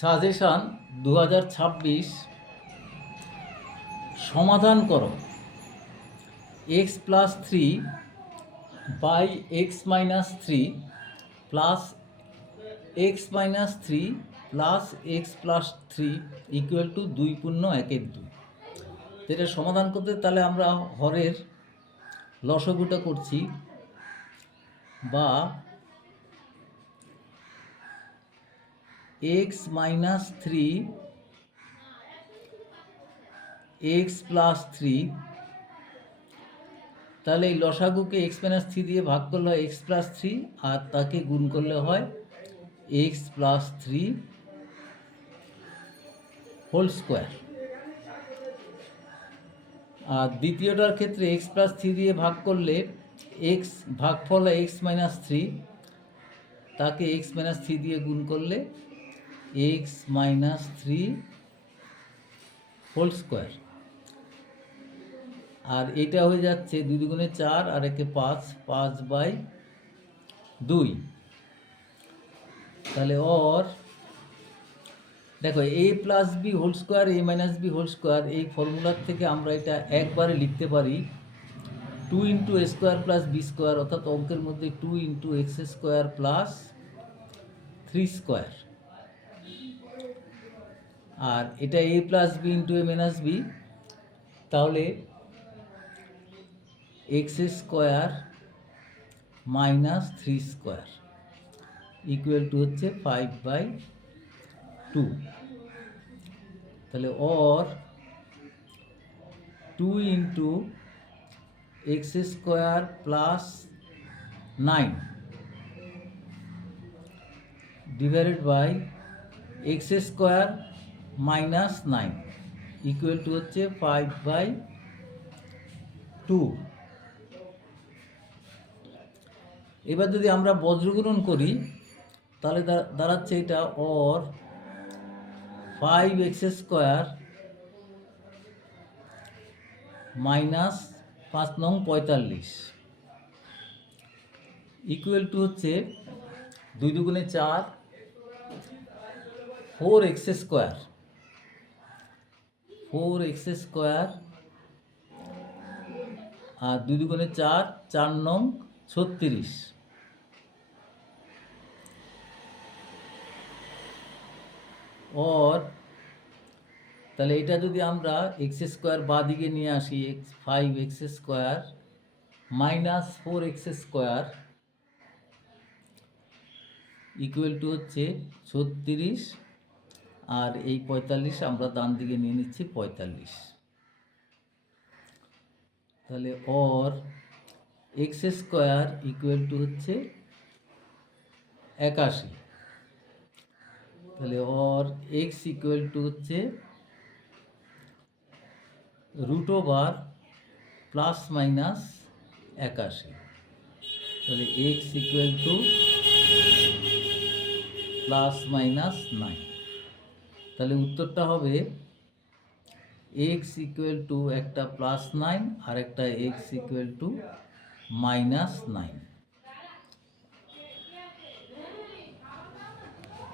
Suggestion দু হাজার ছাব্বিশ। সমাধান করো। X plus three by x minus three plus x minus three plus x plus three equal to দুই পূর্ণ একের দুই। এটা সমাধান করতে তাহলে আমরা হরের লসগুটা করছি বা x minus three, x plus three, তাহলে এই লসাগুকে এক্স মাইনাস থ্রি দিয়ে ভাগ করলে হয় এক্স প্লাস থ্রি, আর তাকে গুণ করলে হয় x plus three whole square. আর দ্বিতীয়টার ক্ষেত্রে এক্স প্লাস থ্রি দিয়ে ভাগ করলে এক্স ভাগ ভাগফল এক্স মাইনাস থ্রি, তাকে এক্স মাইনাস থ্রি দিয়ে গুণ করলে x minus three whole square আর এটা হয়ে যাচ্ছে দুই দুগুণে চার আর একে পাঁচ পাঁচ বাই দুই। তাহলে ওর দেখো a plus b whole square a minus b whole square এই ফর্মুলার থেকে আমরা এটা একবারে লিখতে পারি two into square plus b square অর্থাৎ অঙ্কের মধ্যে two into x square plus three square আর এটা a plus b into a minus b তাহলে x square minus three square equal to হচ্ছে ফাইভ বাই টু তাহলে or two into x square plus nine divided by x square minus nine equal to হচ্ছে five by two এবার যদি আমরা বজ্রগ্রহণ করি, তাহলে দাঁড়াচ্ছে এটা or five x square minus পাঁচ নং পঁয়তাল্লিশ ইকুয়াল টু হচ্ছে দুই দুগুণে চার four x square four x square, আর দুই দুগুণে চার চার নং ছত্রিশ। অর তাহলে এটা যদি আমরা এক্স স্কোয়ার বা দিকে নিয়ে আসি, x five x square minus four x square equal to হচ্ছে ছত্রিশ আর এই পঁয়তাল্লিশ আমরা ডান দিকে নিয়ে নিচ্ছি পঁয়তাল্লিশ। তাহলে or x square equal to হচ্ছে একাশি। তাহলে অর এক্স ইকুয়াল টু হচ্ছে রুট ওভার প্লাস মাইনাস একাশি। তাহলে x equal to plus minus nine তাহলে উত্তরটা হবে এক্স ইকুয়াল টু একটা প্লাস নাইন আর একটা x equal to minus nine